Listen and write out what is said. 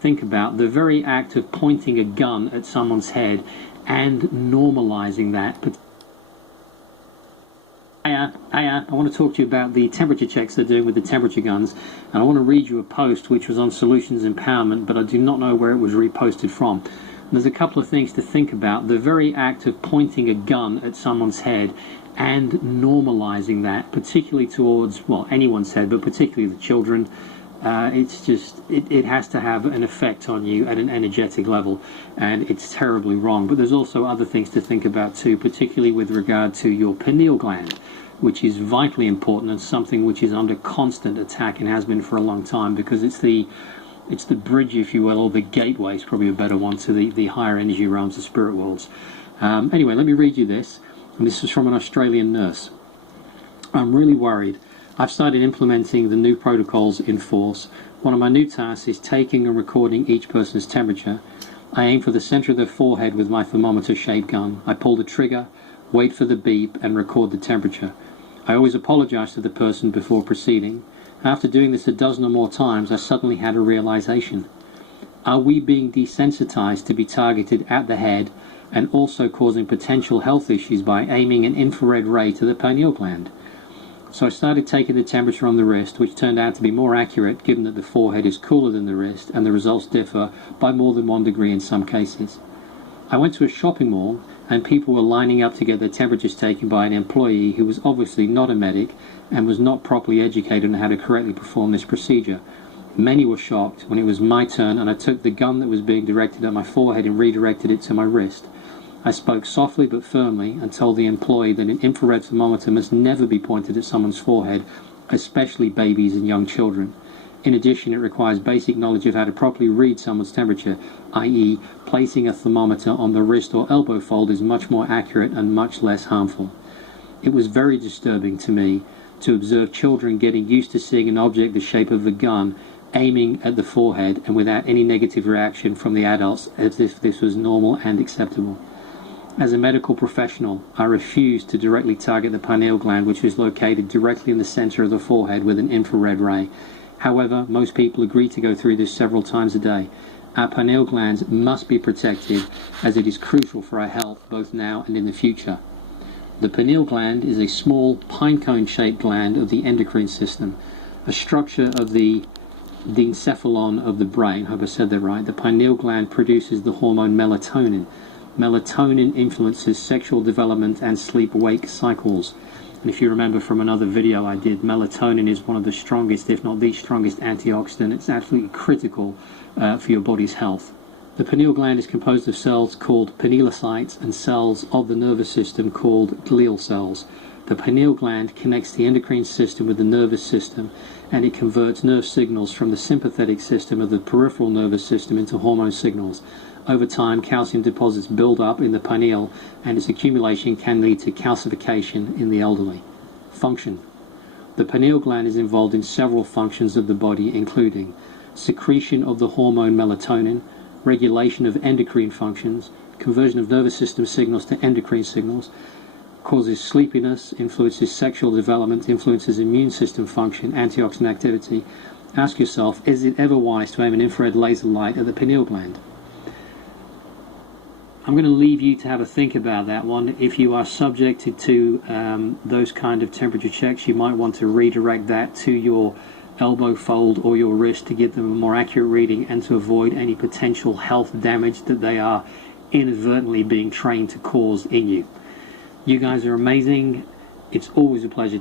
think about the very act of pointing a gun at someone's head and normalizing that. I want to talk to you about the temperature checks they're doing with the temperature guns, and I want to read you a post which was on Solutions Empowerment, but I do not know where it was reposted from. And there's a couple of things to think about. The very act of pointing a gun at someone's head and normalizing that, particularly towards, well, anyone's head, but particularly the children, it has to have an effect on you at an energetic level, and it's terribly wrong. But there's also other things to think about too, particularly with regard to your pineal gland, which is vitally important and something which is under constant attack and has been for a long time, because it's the bridge, if you will, or the gateway is probably a better one, to the higher energy realms, the spirit worlds. Anyway, let me read you this, and this is from an Australian nurse. I'm really worried. I've started implementing the new protocols in force. One of my new tasks is taking and recording each person's temperature. I aim for the center of their forehead with my thermometer-shaped gun. I pull the trigger, wait for the beep, and record the temperature. I always apologize to the person before proceeding. After doing this a dozen or more times, I suddenly had a realization. Are we being desensitized to be targeted at the head and also causing potential health issues by aiming an infrared ray to the pineal gland? So I started taking the temperature on the wrist, which turned out to be more accurate given that the forehead is cooler than the wrist and the results differ by more than 1 degree in some cases. I went to a shopping mall and people were lining up to get their temperatures taken by an employee who was obviously not a medic and was not properly educated on how to correctly perform this procedure. Many were shocked when it was my turn and I took the gun that was being directed at my forehead and redirected it to my wrist. I spoke softly but firmly and told the employee that an infrared thermometer must never be pointed at someone's forehead, especially babies and young children. In addition, it requires basic knowledge of how to properly read someone's temperature, i.e. placing a thermometer on the wrist or elbow fold is much more accurate and much less harmful. It was very disturbing to me to observe children getting used to seeing an object the shape of a gun aiming at the forehead and without any negative reaction from the adults as if this was normal and acceptable. As a medical professional, I refused to directly target the pineal gland, which is located directly in the center of the forehead, with an infrared ray. However, most people agree to go through this several times a day. Our pineal glands must be protected, as it is crucial for our health both now and in the future. The pineal gland is a small pinecone-shaped gland of the endocrine system, a structure of the encephalon of the brain. I hope I said that right. The pineal gland produces the hormone melatonin. Melatonin influences sexual development and sleep-wake cycles. And if you remember from another video I did, melatonin is one of the strongest, if not the strongest, antioxidant. It's absolutely critical for your body's health. The pineal gland is composed of cells called pinealocytes and cells of the nervous system called glial cells. The pineal gland connects the endocrine system with the nervous system, and it converts nerve signals from the sympathetic system of the peripheral nervous system into hormone signals. Over time, calcium deposits build up in the pineal, and its accumulation can lead to calcification in the elderly. Function. The pineal gland is involved in several functions of the body, including secretion of the hormone melatonin, regulation of endocrine functions, conversion of nervous system signals to endocrine signals, causes sleepiness, influences sexual development, influences immune system function, antioxidant activity. Ask yourself, is it ever wise to aim an infrared laser light at the pineal gland? I'm going to leave you to have a think about that one. If you are subjected to those kind of temperature checks, you might want to redirect that to your elbow fold or your wrist to give them a more accurate reading and to avoid any potential health damage that they are inadvertently being trained to cause in you. You guys are amazing. It's always a pleasure